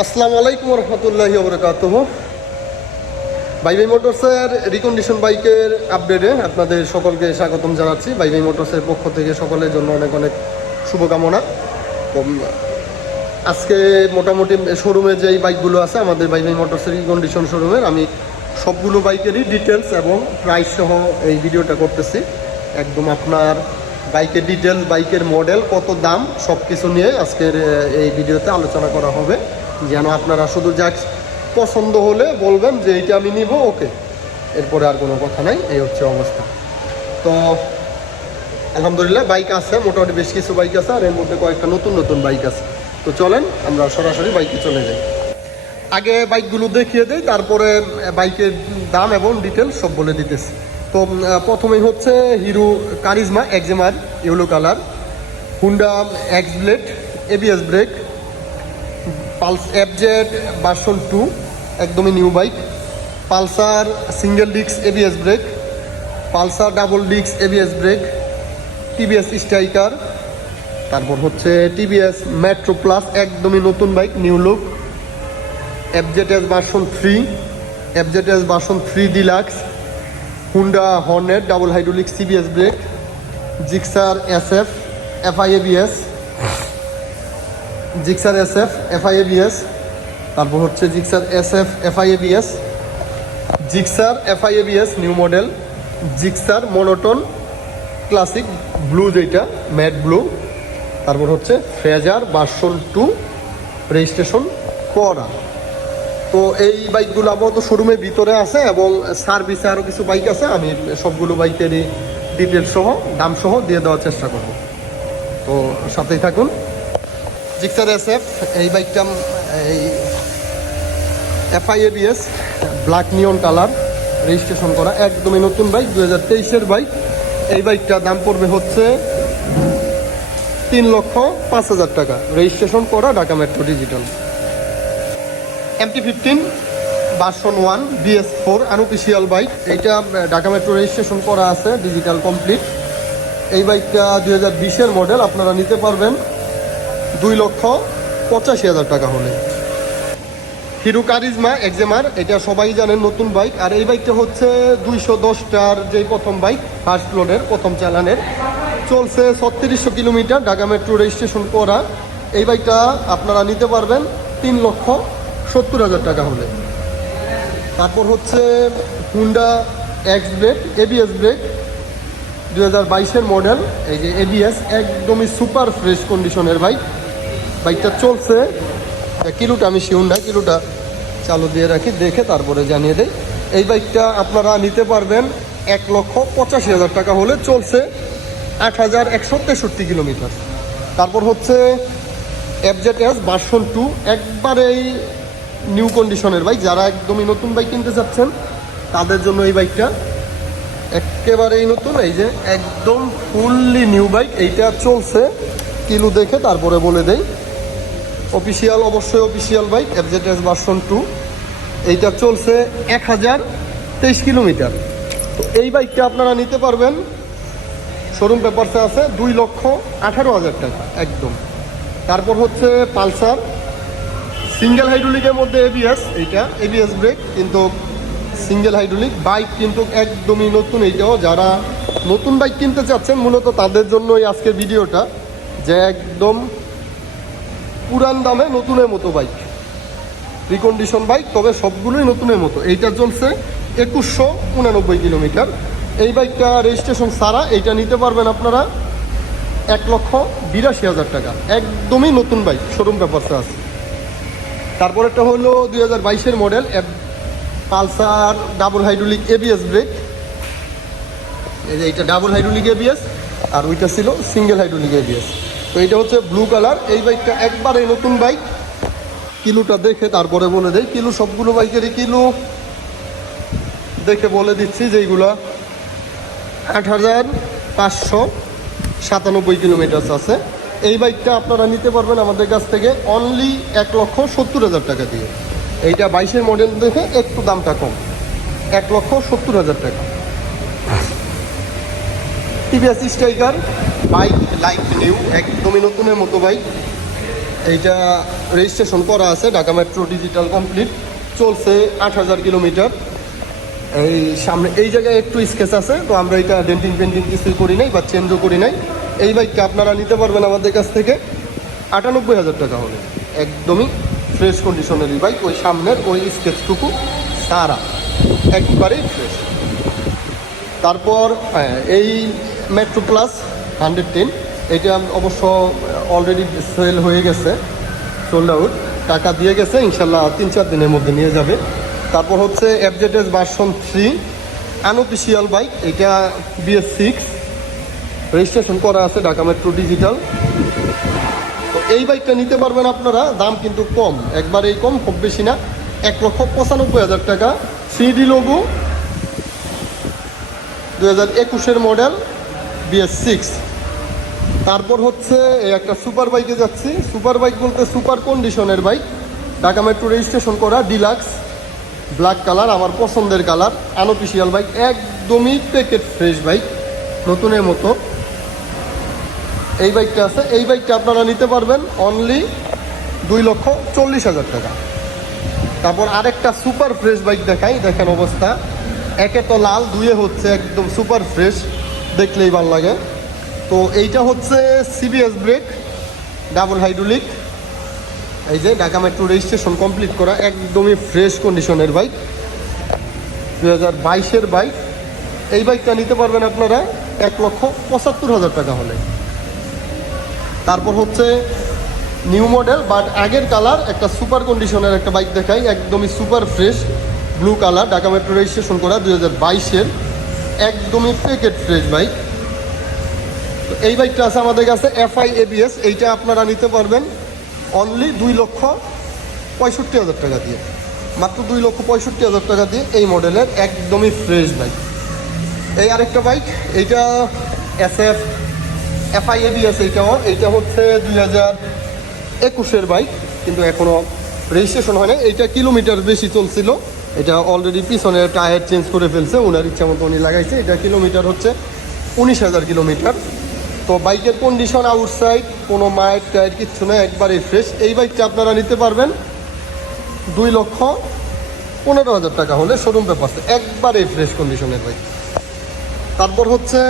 আসসালামু আলাইকুম রহমতুল্লাহি বরকাত বাই বাই মোটরসের রিকন্ডিশন বাইকের আপডেটে আপনাদের সকলকে স্বাগতম জানাচ্ছি। বাই বাই মোটরসের পক্ষ থেকে সকলের জন্য অনেক অনেক শুভকামনা। আজকে মোটামুটি শোরুমে যেই বাইকগুলো আছে, আমাদের বাই বাই মোটরসের রিকন্ডিশন শোরুমের, আমি সবগুলো বাইকেরই ডিটেলস এবং প্রাইস সহ এই ভিডিওটা করতেছি। একদম আপনার বাইকের ডিটেলস বাইকের মডেল কত দাম সব কিছু নিয়ে আজকের এই ভিডিওতে আলোচনা করা হবে। যেন আপনারা শুধু যা পছন্দ হলে বলবেন যে এইটা আমি নিব, ওকে। এরপরে আর কোনো কথা নাই, এই হচ্ছে অবস্থা। তো, আলহামদুলিল্লাহ, বাইক আছে, মোটামুটি বেশ কিছু বাইক আছে, আর এর মধ্যে কয়েকটা নতুন নতুন বাইক আছে। তো চলেন, আমরা সরাসরি বাইকে চলে যাই। আগে বাইকগুলো দেখিয়ে দেই, তারপরে বাইকের দাম এবং ডিটেলস সব বলে দিতেছি। তো প্রথমেই হচ্ছে hero charisma এক্সেমার yellow colour, Honda x blade, ABS brake pulse FZ version two, একদমই নিউ বাইক। পালসার সিঙ্গেল ডিক্স এবিএস ব্রেক পালসার ডাবল ডিক্স এবিএস ব্রেক টিভিএস স্ট্রাইকার তারপর হচ্ছে টিভিএস মেট্রো প্লাস একদমই নতুন bike, new look. FZS version three FZS version three deluxe Honda Hornet double hydraulic CBS brake Gixxer S F FI ABS Gixxer S F FI ABS, তারপর হচ্ছে Gixxer S F FI ABS, Gixxer, FI ABS, new model, Gixxer, monotone, classic, blue যেটা matte blue, তারপর হচ্ছে Fraser, version two, registration করা। তো এই বাইকগুলো আপাতত শোরুমের ভিতরে আছে এবং সার্ভিসে আরও কিছু বাইক আছে, আমি সবগুলো বাইকেরই ডিটেলসহ দামসহ দিয়ে দেওয়ার চেষ্টা করব। তো সাথেই থাকুন। জিক্সার এস এফ এই বাইকটা এই FI ABS, black neon colour, registration করা, একদমই নতুন বাইক দু হাজার তেইশের বাইক। এই বাইকটার দাম পড়বে হচ্ছে তিন লক্ষ পাঁচ হাজার টাকা। রেজিস্ট্রেশন করা Dhaka metro digital. MT fifteen, version one, BS four unofficial bike. এইটা ঢাকা মেট্রো রেজিস্ট্রেশন করা আছে, ডিজিটাল কমপ্লিট। এই বাইকটা দু হাজার বিশের মডেল, আপনারা নিতে পারবেন। দুই লক্ষ পঁচাশি হাজার টাকা হলে। হিরো কারিজমা এক্সেমার এটা সবাই জানেন নতুন বাইক। আর এই বাইকটা হচ্ছে দুইশো দশটার যেই প্রথম বাইক, ফার্স্ট লোডের, প্রথম চালানের। চলছে ছত্রিশশো কিলোমিটার ঢাকা মেট্রো রেজিস্ট্রেশন করা। এই বাইকটা আপনারা নিতে পারবেন তিন লক্ষ সত্তর হাজার টাকা হলে। তারপর হচ্ছে Honda X brake ABS brake দু হাজার বাইশের মডেল এই যে এবিএস একদমই সুপার ফ্রেশ কন্ডিশনের বাইক। বাইকটা চলছে। কিলোটা, আমি শিউন্ডা কিলোটা চালু দিয়ে রাখি, দেখে তারপরে জানিয়ে দেই। এই বাইকটা আপনারা নিতে পারবেন এক লক্ষ পঁচাশি হাজার টাকা হলে চলছে আট হাজার একশো তেষট্টি কিলোমিটার। তারপর হচ্ছে এফজেড এস ভার্সন টু একবারেই নিউ কন্ডিশনের বাইক যারা একদমই নতুন বাইক কিনতে চাচ্ছেন, তাদের জন্য এই বাইকটা একেবারেই নতুন। এই যে একদম ফুললি নিউ বাইক এইটা চলছে। কিলো দেখে তারপরে বলে দেই। অফিসিয়াল অবশ্যই official bike FZ S version two এইটা চলছে এক হাজার তেইশ কিলোমিটার। তো এই বাইকটা আপনারা নিতে পারবেন। শোরুম পেপারসে আছে দুই লক্ষ আঠারো হাজার টাকা, একদম। তারপর হচ্ছে পালসার। সিঙ্গেল হাইড্রোলিকের মধ্যে এবিএস এইটা এবিএস ব্রেক কিন্তু সিঙ্গেল হাইড্রোলিক বাইক কিন্তু একদমই নতুন এইটাও। যারা নতুন বাইক কিনতে চাচ্ছেন, মূলত তাদের জন্যই আজকের ভিডিওটা যে একদম পুরান দামে নতুনের মতো বাইক রিকন্ডিশন বাইক তবে সবগুলোই নতুনের মতো। এইটা চলছে একুশশো উনানব্বই কিলোমিটার। এই বাইকটা রেজিস্ট্রেশন ছাড়া এইটা নিতে পারবেন আপনারা এক লক্ষ বিরাশি হাজার টাকা। একদমই নতুন বাইক শোরুম পেপারসে আছে। তারপর একটা হলো দুই হাজার বাইশের model Pulsar double hydraulic ABS brake এই এইটা ডাবল হাইড্রোলিক এবিএস আর ওইটা ছিল সিঙ্গেল হাইড্রোলিক এবিএস তো এইটা হচ্ছে ব্লু কালার এই বাইকটা একবারে নতুন বাইক কিলোটা দেখে তারপরে বলে দেয় কিলো সবগুলো বাইকেরই কিলো। দেখে বলে দিচ্ছি যেইগুলো আট হাজার পাঁচশো সাতানব্বই কিলোমিটার আছে। এই বাইকটা আপনারা নিতে পারবেন আমাদের কাছ থেকে অনলি এক লক্ষ সত্তর হাজার টাকা দিয়ে। এইটা বাইশের মডেল দেখে একটু দামটা কম। এক লক্ষ সত্তর হাজার টাকা। TVS Stryker bike like new একদমই নতুনের মতো বাইক। এইটা রেজিস্ট্রেশন করা আছে ঢাকা মেট্রো ডিজিটাল কমপ্লিট। চলছে আট হাজার কিলোমিটার। এই সামনে এই জায়গায় একটু স্কেচ আছে তো আমরা এটা ডেন্টিং পেন্টিং কিছুই করি নাই বা চেঞ্জও করি নাই। এই বাইকটা আপনারা নিতে পারবেন আমাদের কাছ থেকে। আটানব্বই হাজার টাকা হবে একদমই ফ্রেশ কন্ডিশনেরই বাইক ওই সামনের ওই স্কেচটুকু সারা। একবারেই ফ্রেশ তারপর হ্যাঁ, এই মেট্রো প্লাস হান্ড্রেড টেন। এটা অবশ্য অলরেডি সেল হয়ে গেছে সোল্ড আউট টাকা দিয়ে গেছে, ইনশাল্লাহ তিন চার দিনের মধ্যে নিয়ে যাবে। তারপর হচ্ছে FZS version three unofficial bike এটা বিএস সিক্স রেজিস্ট্রেশন করা আছে ঢাকা মেট্রো ডিজিটাল তো এই বাইকটা নিতে পারবেন আপনারা, দাম কিন্তু কম। একবারেই কম, খুব বেশি না। এক লক্ষ পঁচানব্বই হাজার টাকা। সিডি লোগো দু হাজার একুশের মডেল বিএস সিক্স তারপর হচ্ছে একটা সুপার বাইকে যাচ্ছি। সুপার বাইক বলতে সুপার কন্ডিশনের বাইক। ঢাকা মেট্রো রেজিস্ট্রেশন করা, ডিলাক্স, ব্ল্যাক কালার, আমার পছন্দের কালার আনঅফিসিয়াল বাইক, একদমই প্যাকেট ফ্রেশ বাইক, নতুনের মতো। এই বাইকটা আছে। এই বাইকটা আপনারা নিতে পারবেন অনলি দুই লক্ষ চল্লিশ হাজার টাকা। তারপর আরেকটা সুপার ফ্রেশ বাইক দেখাই। দেখেন অবস্থা। একে তো লাল, দুয়ে হচ্ছে একদম সুপার ফ্রেশ দেখলেই ভালো লাগে। তো এইটা হচ্ছে সিবিএস ব্রেক ডাবল হাইড্রোলিক এই যে ঢাকা মেট্রো রেজিস্ট্রেশন কমপ্লিট করা, একদমই ফ্রেশ কন্ডিশনের বাইক দু হাজার বাইশের বাইক এই বাইকটা নিতে পারবেন আপনারা এক লক্ষ পঁচাত্তর হাজার টাকা হলে। তারপর হচ্ছে নিউ মডেল বাট আগের কালার একটা সুপার কন্ডিশনের একটা বাইক দেখাই, একদমই super fresh blue colour Dhaka metro registration করা দু হাজার বাইশের একদমই প্যাকেট ফ্রেশ বাইক তো এই বাইকটা আছে আমাদের কাছে এফআই এবিএস এইটা আপনারা নিতে পারবেন অনলি দুই লক্ষ পঁয়ষট্টি হাজার টাকা দিয়ে। মাত্র দুই লক্ষ পঁয়ষট্টি হাজার টাকা দিয়ে এই মডেলের একদমই ফ্রেশ বাইক এই আরেকটা বাইক এইটা এস এফ এফআই এবিএস এইটাও। এইটা হচ্ছে দুই হাজার একুশের বাইক কিন্তু এখনও রেজিস্ট্রেশন হয় না এইটা কিলোমিটার বেশি চলছিল। এটা অলরেডি পিছনের টায়ার চেঞ্জ করে ফেলছে ওনার ইচ্ছা মতো উনি লাগাইছে। এটা কিলোমিটার হচ্ছে উনিশ হাজার কিলোমিটার তো বাইকের কন্ডিশন আউটসাইড কোনো মায়ের টায়ার কিচ্ছু নয় একবারে ফ্রেশ এই বাইকটা আপনারা নিতে পারবেন দুই লক্ষ পনেরো হাজার টাকা হলে শোরুম পেপারস একবারে ফ্রেশ কন্ডিশনের বাইক তারপর হচ্ছে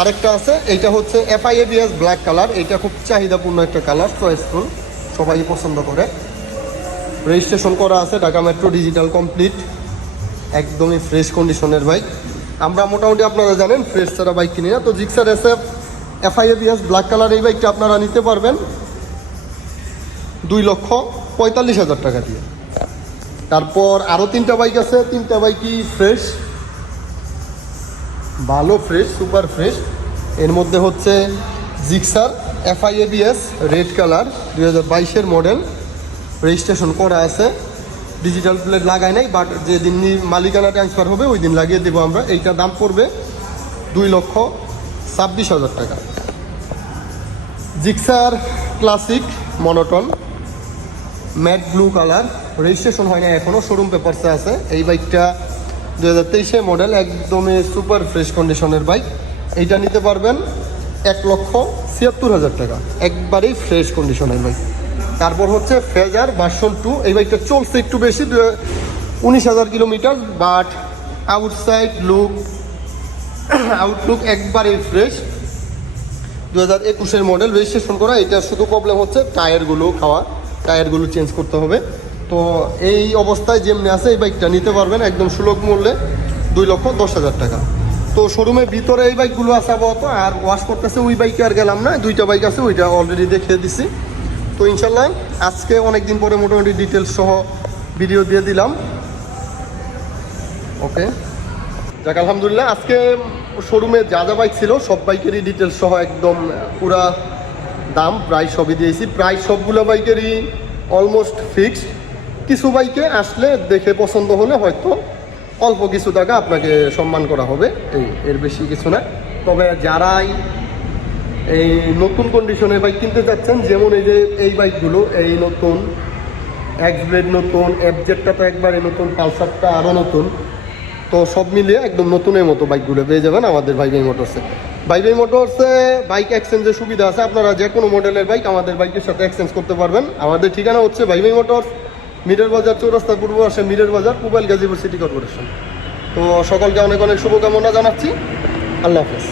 আরেকটা আছে, এইটা হচ্ছে এফআইএবিএস ব্ল্যাক কালার এইটা খুব চাহিদাপূর্ণ একটা কালার চয়েসফুল সবাই পছন্দ করে। রেজিস্ট্রেশন করা আছে, ঢাকা মেট্রো ডিজিটাল কমপ্লিট একদমই ফ্রেশ কন্ডিশনের বাইক আমরা মোটামুটি আপনারা জানেন ফ্রেশ ছাড়া বাইক কিনি না। তো Gixxer S F FI ABS black colour এই বাইকটা আপনারা নিতে পারবেন দুই লক্ষ পঁয়তাল্লিশ হাজার টাকা দিয়ে। তারপর আরও তিনটা বাইক আছে, তিনটা বাইকই ফ্রেশ ভালো ফ্রেশ সুপার ফ্রেশ এর মধ্যে হচ্ছে জিক্সার এফআইএবিএস রেড কালার দুই হাজার বাইশের মডেল রেজিস্ট্রেশন করা আছে। ডিজিটাল প্লেট লাগাই নাই বাট যেদিন মালিকানা ট্রান্সফার হবে, ওই দিন লাগিয়ে দেবো আমরা। এইটার দাম পড়বে দুই লক্ষ ছাব্বিশ হাজার টাকা। Gixxer classic monotone matte blue colour registration হয় না এখনও শোরুম পেপারসে আছে। এই বাইকটা দু হাজার তেইশে মডেল একদমই সুপার ফ্রেশ কন্ডিশনের বাইক এইটা নিতে পারবেন এক লক্ষ ছিয়াত্তর হাজার টাকা। একবারেই ফ্রেশ কন্ডিশনের বাইক তারপর হচ্ছে ফেজার ভার্সন টু। এই বাইকটা চলছে একটু বেশি উনিশ হাজার kilometre, but outside look outlook একবারেই ফ্রেশ দু হাজার একুশের মডেল রেজিস্ট্রেশন করা, এটা শুধু প্রবলেম হচ্ছে টায়ারগুলো খাওয়া, টায়ারগুলো চেঞ্জ করতে হবে। তো এই অবস্থায় যেমনি আছে এই বাইকটা নিতে পারবেন একদম সুলভ মূল্যে দুই লক্ষ দশ হাজার টাকা। তো শোরুমের ভিতরে এই বাইকগুলো আছে আপাতত, আর ওয়াশ করতেছে ওই বাইকে আর গেলাম না, দুইটা বাইক আছে, ওইটা অলরেডি দেখিয়ে দিছি। তো ইনশাল্লাহ আজকে অনেক দিন পরে মোটামুটি ডিটেলস সহ ভিডিও দিয়ে দিলাম। ওকে যাক, আলহামদুলিল্লাহ, আজকে শোরুমে যা যা বাইক ছিল, সব বাইকেরই ডিটেলস সহ একদম পুরা দাম, প্রায় সবই দিয়েছি। প্রায় সবগুলো বাইকেরই অলমোস্ট ফিক্সড কিছু বাইকে আসলে দেখে পছন্দ হলে হয়তো অল্প কিছু টাকা আপনাকে সম্মান করা হবে, এই এর বেশি কিছু না। তবে যারাই এই নতুন কন্ডিশনের বাইক কিনতে চাচ্ছেন যেমন এই যে এই বাইকগুলো এই নতুন এক্স ব্লেড নতুন এফজেডটা তো একবারে নতুন পালসারটা আরও নতুন। তো সব মিলিয়ে একদম নতুনের মতো বাইকগুলো পেয়ে যাবেন আমাদের ভাই ভাই মোটরসে বাই বাই মোটরসে বাইক এক্সচেঞ্জের সুবিধা আছে, আপনারা যে কোনো মডেলের বাইক আমাদের বাইকের সাথে এক্সচেঞ্জ করতে পারবেন। আমাদের ঠিকানা হচ্ছে বাই বাই মোটরস মিরের বাজার চৌরাস্তা পূর্ব আসে মিরের বাজার মোবাইল গাজীপুর সিটি কর্পোরেশন তো সকলকে অনেক অনেক শুভকামনা জানাচ্ছি। আল্লাহ হাফেজ।